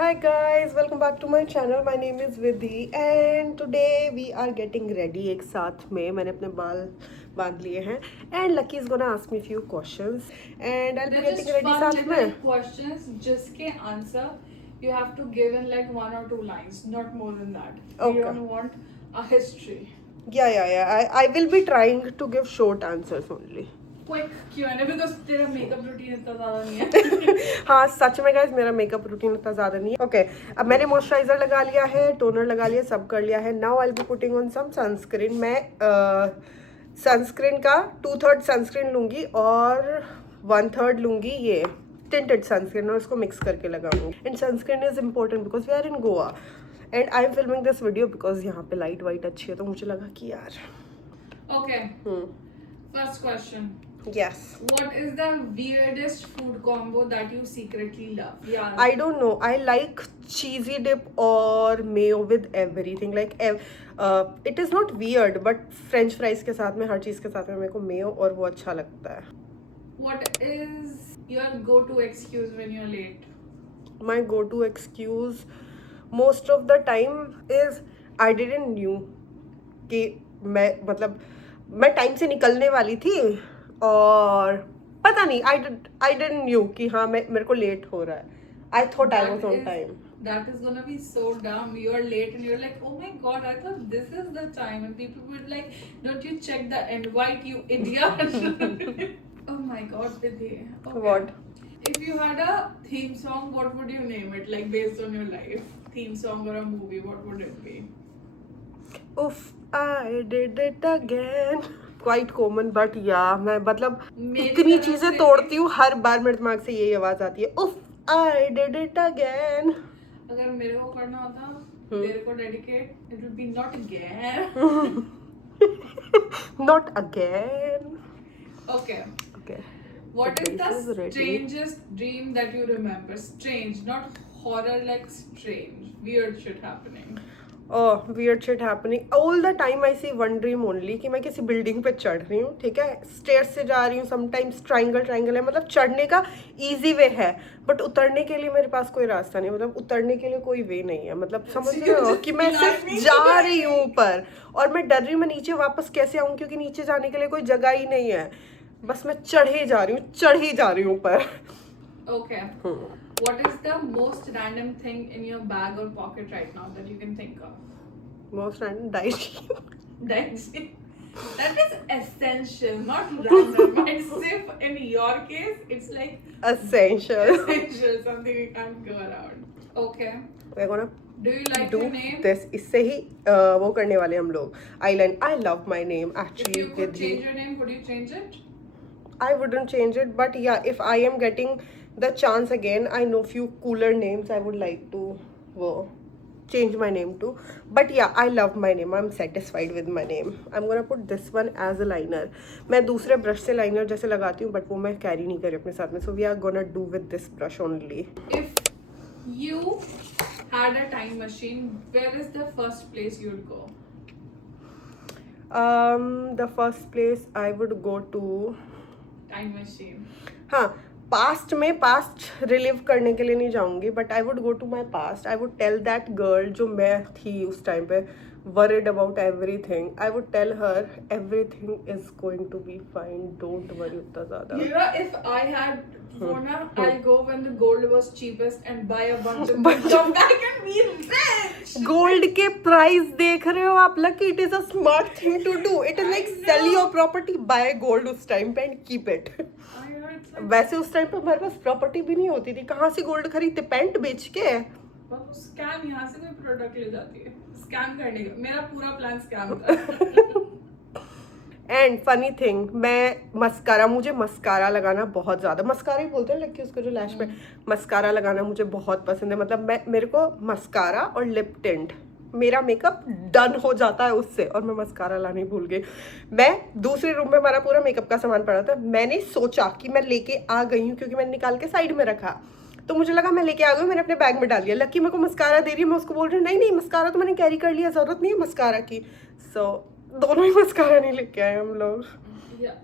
Hi guys, welcome back to my channel. My name is Vidhi and today we are getting ready एक साथ में. मैंने अपने बाल बांध लिए हैं and Lucky is gonna ask me few questions and I'll be They're getting just ready fun साथ little में. questions. जिसके answer you have to give in like 1 or 2 lines, not more than that. Okay. We don't want a history. Yeah. I will be trying to give short answers only. Quick Q&A because तेरा makeup routine इतना ज़्यादा नहीं है. हाँ सच में guys मेरा makeup routine इतना ज़्यादा नहीं है. ओके अब मैंने मॉइस्चराइजर लगा लिया है, टोनर लगा लिया, सब कर लिया है. Now I will be putting on some sunscreen. मैं सनस्क्रीन का 2/3 सनस्क्रीन लूँगी और 1/3 लूँगी ये टिंटेड सनस्क्रीन और उसको मिक्स करके लगाऊंगी. And sunscreen is important because we are in Goa and I am filming this video because यहाँ पे लाइट वाइट अच्छी है तो मुझे लगा कि यार. Okay. First question. Yes. What is the weirdest food combo that you secretly love? Yeah. I don't know. I like cheesy dip or mayo with everything. Like, it is not weird, but French fries के साथ में हर चीज़ के साथ में मेरे को mayo और वो अच्छा लगता है. What is your go-to excuse when you're late? My go-to excuse most of the time is I didn't knew कि मैं टाइम से निकलने वाली थी और पता नहीं I didn't knew कि हाँ मेरे को लेट हो रहा है. I thought I was on time. That is gonna be so dumb. You are late and you're like, oh my god, I thought this is the time. And people would like, don't you check the invite, you idiot? Oh my god, Vidhi. Okay. What? If you had a theme song, what would you name it? Like based on your life, theme song or a movie, what would it be? Oof, I did it again. Quite common, but yeah, मैं मतलब इतनी चीजें तोड़ती हूँ हर बार मेरे दिमाग से यही आवाज आती है. Oof, I did it again. अगर मेरे को करना होता तेरे को dedicate, it would be not again. Not again. Okay. Okay. What is base the is ready. strangest dream that you remember? Strange, not horror, like strange, weird shit happening. Oh, weird shit happening. All the time I see one dream only कि मैं किसी building पे चढ़ रही हूँ, ठीक है, stairs से जा रही हूँ. समटाइम्स ट्रायंगल है, मतलब चढ़ने का इजी वे है बट उतरने के लिए मेरे पास कोई रास्ता नहीं. मतलब उतरने के लिए कोई वे नहीं है. मतलब समझ रहे हो कि मैं सिर्फ जा रही हूँ ऊपर और मैं डर रही हूँ मैं नीचे वापस कैसे आऊँ क्योंकि नीचे जाने के लिए कोई जगह ही नहीं है. बस मैं चढ़ ही जा रही हूँ ऊपर. Okay. What is the most random thing in your bag or pocket right now that you can think of? Most random diary. Daisy. That is essential, not random. I'd say in your case, it's like Essential. essential, something you can't go around. Okay. We're gonna Do you like do your name? this. इससे ही वो करने वाले हम लोग. I love my name If actually. you could Vidhi. change your name, would you change it? I wouldn't change it, but yeah, if I am getting the chance again, I know few cooler names I would like to change my name to. But yeah, I love my name. I'm satisfied with my name. I'm gonna put this one as a liner. मैं दूसरे brush से liner जैसे लगाती हूँ but वो मैं carry नहीं करी अपने साथ में. So we are gonna do with this brush only. If you had a time machine, where is the first place you'd go? The first place I would go to. Time machine. हाँ past में past relive करने के लिए नहीं जाऊंगी but I would go to my past. I would tell that girl जो मैं थी उस टाइम पे worried about everything. I would tell her everything is going to be fine. Don't worry उतना ज़्यादा. You know, if I had Mona, I'll go when the gold was cheapest and buy a bunch of gold. Come back and be rich. Gold के price देख रहे हो आप lucky. It is a smart thing to do. It is like sell your property, buy gold उस time पे and keep it. I know, it's like वैसे उस time पे हमारे पास प्रॉपर्टी भी नहीं होती थी. कहाँ से गोल्ड खरीदते? पेंट बेच के. स्कैम यहाँ से कोई प्रोडक्ट ले जाती है स्कैम करने का. मेरा पूरा प्लान स्कैम था. एंड फनी थिंग, मैं मस्कारा, मुझे मस्कारा लगाना बहुत ज़्यादा, मस्कारा ही बोलते हैं लड़की उसको जो लैश पे, मस्कारा लगाना मुझे बहुत पसंद है. मतलब मेरे को मस्कारा और लिप टिंट, मेरा मेकअप डन हो जाता है उससे. और मैं मस्कारा लानी भूल गई. मैं दूसरे रूम में हमारा पूरा मेकअप का सामान पड़ा था. मैंने सोचा कि मैं लेके आ गई हूँ क्योंकि मैंने निकाल के साइड में रखा तो मुझे लगा मैं लेके आ गई हूँ, मैंने अपने बैग में डाल दिया. लकी मेरे को मस्कारा दे रही है, मैं उसको बोल रही हूँ नहीं मस्कारा तो मैंने कैरी कर लिया, ज़रूरत नहीं है मस्कारा की. सो दोनों ही मस्कारा नहीं लेके आए हम लोग.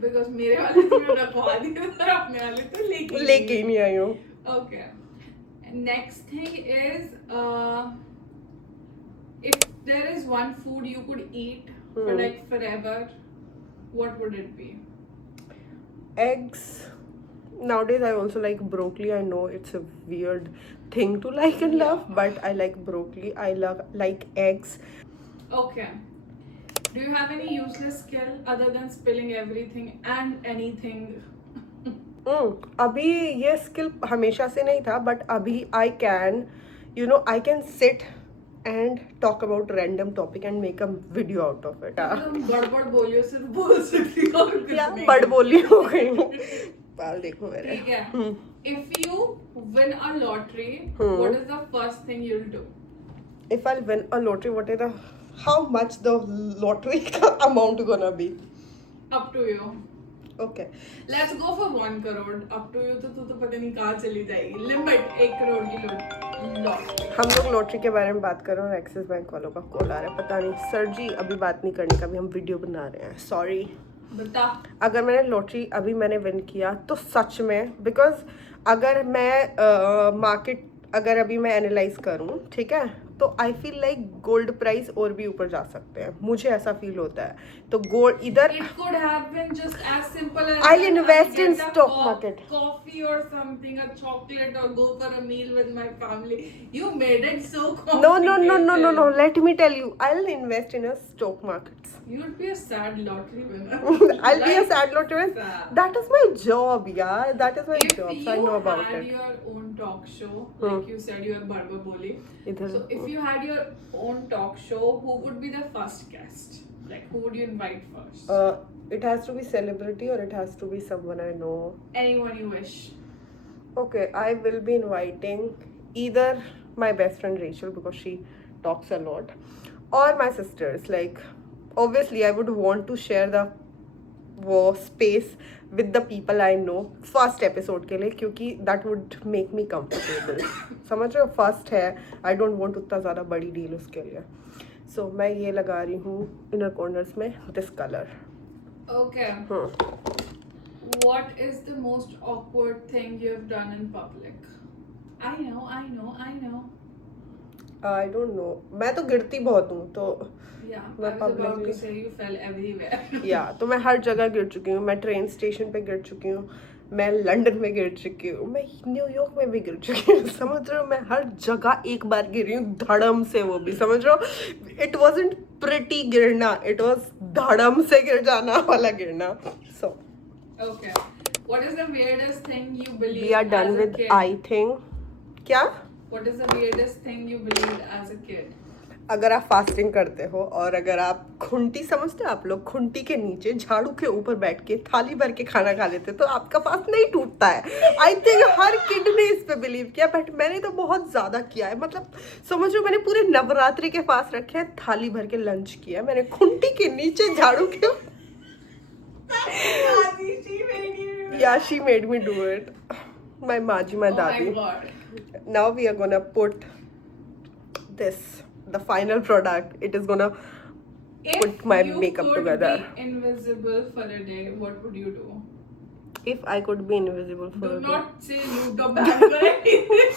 बिकॉज मेरे वाले तो मैं रखवा दी और अपने वाले तो लेके ही नहीं आई हूँ. Okay. Next thing is, if there is one food you could eat for like forever, what would it be? Eggs. Nowadays I also like broccoli. I know it's a weird thing to like and love, but I like broccoli. I like eggs. Okay. Do you have any useless skill other than spilling everything and anything? अभी ये skill हमेशा से नहीं था, but अभी I can sit and talk about random topic and make a video out of it. तुम गड़बड़ बोलियो से तो बोल सकती हो और कुछ यार नहीं। बड़ बोली हो गई हूँ। बाल देखो मेरे। ठीक है। If you win a lottery, what is the first thing you'll do? If I'll win a lottery, how much the lottery amount gonna be? Up to you. Okay. Let's go for 1 crore. Up to you तो तू तो पता नहीं कहाँ चली जाएगी। Limit 1 crore की lottery. हम लोग लॉटरी के बारे में बात कर रहे हैं और एक्सिस बैंक वालों का कॉल आ रहा है। पता नहीं सर जी, अभी बात नहीं करने का, अभी हम वीडियो बना रहे हैं। सॉरी। बता। अगर मैंने लॉटरी अभी मैंने विन किया तो सच में, बिकॉज अगर मैं मार्केट अगर अभी मैं एनालाइज करूं, ठीक है, तो I feel like gold price और भी ऊपर जा सकते हैं, मुझे ऐसा फील होता है। तो गोल्ड इधर It could have been just as simple as I'll invest in get a stock market. coffee or something, a chocolate, or go for a meal with my family. You made it so complicated. No. Let me tell you, I'll invest in a stock markets. You'd be a sad lottery winner. I'll be a sad lottery winner. sad. That is my job, yeah. That is my If job. you So I know about had it. your own talk show, like you said, you are Barba Boli. इधर So if you had your own talk show, who would be the first guest? Like who would you invite first? it has to be celebrity or it has to be someone I know. Anyone you wish. Okay, I will be inviting either my best friend Rachel because she talks a lot, or my sisters. Like, obviously, I would want to share the space with the people I know first episode के लिए, क्योंकि that would make me comfortable. समझ रहे हो? First है, I don't want उतना ज़्यादा बड़ी डील उसके लिए. So मैं ये लगा रही हूँ inner corners में this color. Okay. What is the most awkward thing you have done in public? I know. I don't know. मैं तो गिरती बहुत हूँ, तो Yeah, मैं I was about to publicly say you fell everywhere. या तो मैं हर जगह गिर चुकी हूँ। मैं ट्रेन स्टेशन पे गिर चुकी हूँ, मैं लंदन में गिर चुकी हूँ, मैं न्यूयॉर्क में भी गिर चुकी हूँ। समझ रहे हो? मैं हर जगह एक बार गिरी हूँ, धड़म से, वो भी समझ रहे हो? इट वॉजंट प्रिटी गिरना, इट वॉज धड़म से गिर जाना वाला गिरना। So Okay. What is the weirdest thing you believe we are done as a with kid? I think. क्या? What is the weirdest thing you believed as a kid? अगर आप फास्टिंग करते हो और अगर आप खुंटी, समझते हो आप लोग, खुंटी के नीचे झाड़ू के ऊपर बैठ के थाली भर के खाना खा लेते, तो आपका फास्ट नहीं टूटता है। आई थिंक हर किड ने इस पे बिलीव किया, बट मैंने तो बहुत ज़्यादा किया है। मतलब समझ लो, मैंने पूरे नवरात्रि के फास्ट रखे हैं, थाली भर के लंच किया, मैंने खुंटी के नीचे झाड़ू के। Yeah, she made me do it. My Maji, my Oh my Dadi. god. Now we are gonna put this, the final product. It is gonna If put my you makeup could together. be invisible for a day, what would you do? If I could be invisible for Do a day. not say loot a bank or anything.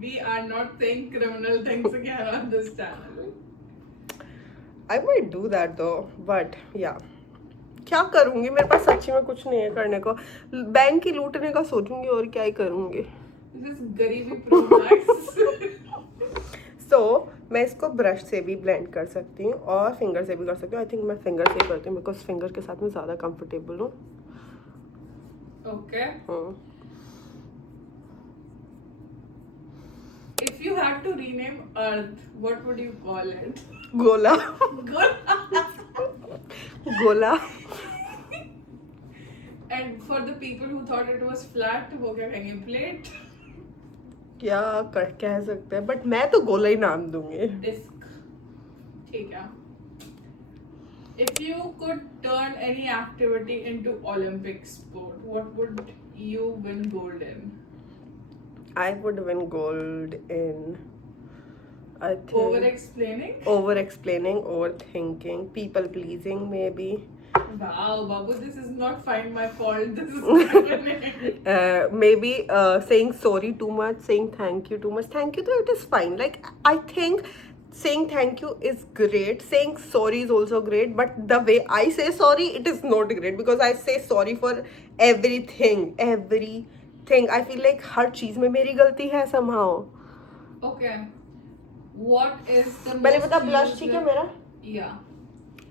We are not saying criminal things again on this channel. I might do that though, but yeah. क्या करूंगी? मेरे पास सच्ची में कुछ नहीं है करने को। बैंक की लूटने का सोचूंगी और क्या ही करूंगी। This is गरीबी pro max. So मैं इसको ब्रश से भी ब्लेंड कर सकती हूँ और फिंगर से भी कर सकती हूँ। आई थिंक मैं फिंगर से ही करती हूँ बिकॉज फिंगर के साथ में ज़्यादा कंफर्टेबल हूँ। Okay. If you had to rename Earth, what would you call it? गोला। गोला। And for the people who thought it was flat, वो क्या कहेंगे? Plate? क्या कह सकते हैं, बट मैं तो गोला ही नाम दूंगी। Disc. ठीक है. If you could turn any activity into Olympic sport, what would you win gold in? I would win gold in, I think, Over explaining? over explaining, overthinking, people pleasing, maybe. Wow, Babu, this is not find my fault. This is happening. Maybe saying sorry too much, saying thank you too much. Thank you though, it is fine. Like, I think saying thank you is great. Saying sorry is also great. But the way I say sorry, it is not great because I say sorry for everything. Everything. I feel like हर चीज में मेरी गलती है somehow. Okay. What is the पहले most बता blush ठीक है useless- मेरा? Yeah.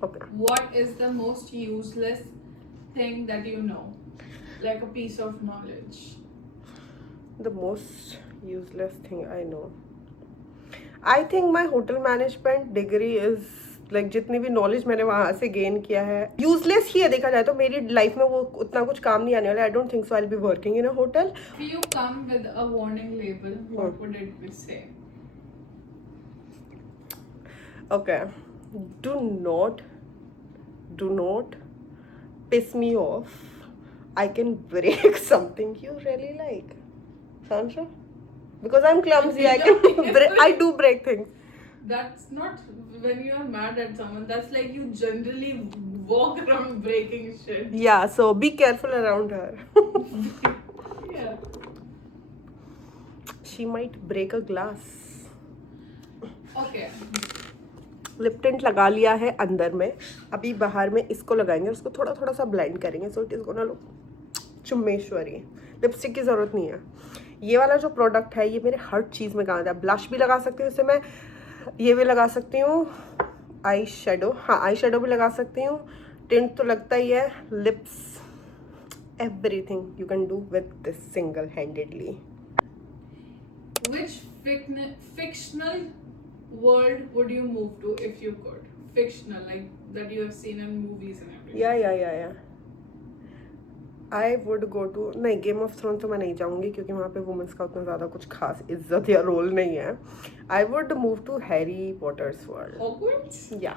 Okay. What is the most useless thing that you know? Like a piece of knowledge. The most useless thing I know. I think my hotel management degree is like जितनी भी knowledge मैंने वहाँ से gain किया है useless ही है देखा जाए तो मेरी लाइफ में वो उतना कुछ काम नहीं आने वाला I don't think so I will be working in a hotel If you come with a warning label, what would it be say? okay do not piss me off I can break something you really like Sansha because I'm clumsy I can I do break things That's not when you are mad at someone. That's like you generally walk around breaking shit. yeah so be careful around her Yeah. she might break a glass Okay. Lip tint लगा लिया है अंदर में अभी बाहर में इसको लगाएंगे उसको थोड़ा थोड़ा सा ब्लेंड करेंगे so it is gonna look चुम्मेश्वरी लिपस्टिक की ज़रूरत नहीं है ये वाला जो प्रोडक्ट है ये मेरे हर चीज़ में काम आता है ब्लश भी लगा सकती हूँ इससे मैं ये भी लगा सकती हूँ आई शेडो हाँ आई शेडो भी लगा सकती हूँ टिंट तो लगता ही है lips everything you can do with this single handedly Which fictional world would you move to if you could? Fictional, like that you have seen in movies and everything. या आई would go to नहीं game of throne तो मैं नहीं जाऊंगी क्योंकि वहाँ पे women's का उतना ज़्यादा कुछ खास इज्जत या रोल नहीं है I would move to Harry Potter's world Hogwarts? या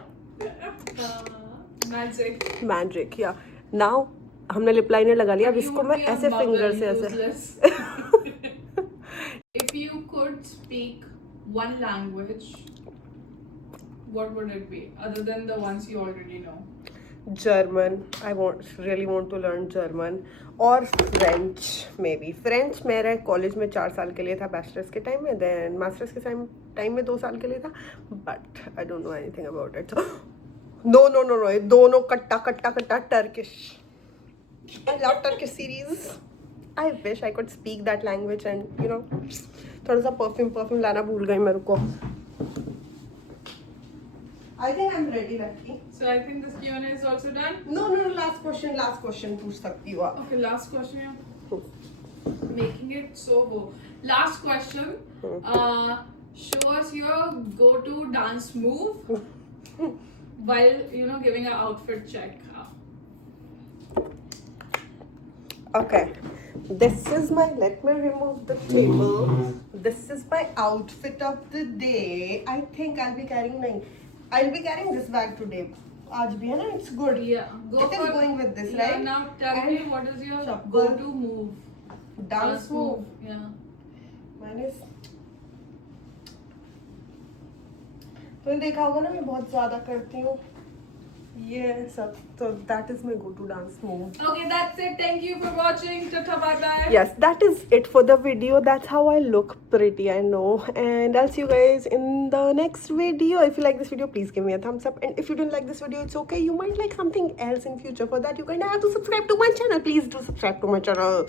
Magic. मैजिक या नाउ हमने लिप लाइनर लगा लिया अब You इसको would मैं be a ऐसे muggle, फिंगर से ऐसे useless. If you could speak one language, what would it be other than the ones you already know? German I really want to learn German और French maybe French मेरे college में 4 साल के लिए था bachelors के time में then masters के टाइम में 2 साल के लिए था but I don't know anything about it no ये दोनों कट्टा Turkish I love Turkish series I wish I could speak that language and you know थोड़ा सा परफ्यूम लाना भूल गई मेरे को I think I'm ready, Lucky. So I think this Q&A is also done. No, last question पूछ सकती हो आप. Okay, last question. Yeah. Making it so go. Last question. Show us your go-to dance move while giving an outfit check. Okay. This is my. Let me remove the table. This is my outfit of the day. I think I'll be carrying this bag today. आज भी है ना? It's good. Yeah. It is going with this, Yeah, right? now tell And me what is your chapel. go-to move? Dance move. Yeah. मैंने तुमने देखा होगा ना मैं बहुत ज़्यादा करती हूँ ये सब तो that is my go-to dance move. Okay, that's it. Thank you for watching. Tata, bye bye. Yes, that is it for the video. That's how I look pretty, I know. And I'll see you guys in the next video. If you like this video, please give me a thumbs up. And if you didn't like this video, it's okay. You might like something else in future. For that, you kind of have to subscribe to my channel. Please do subscribe to my channel.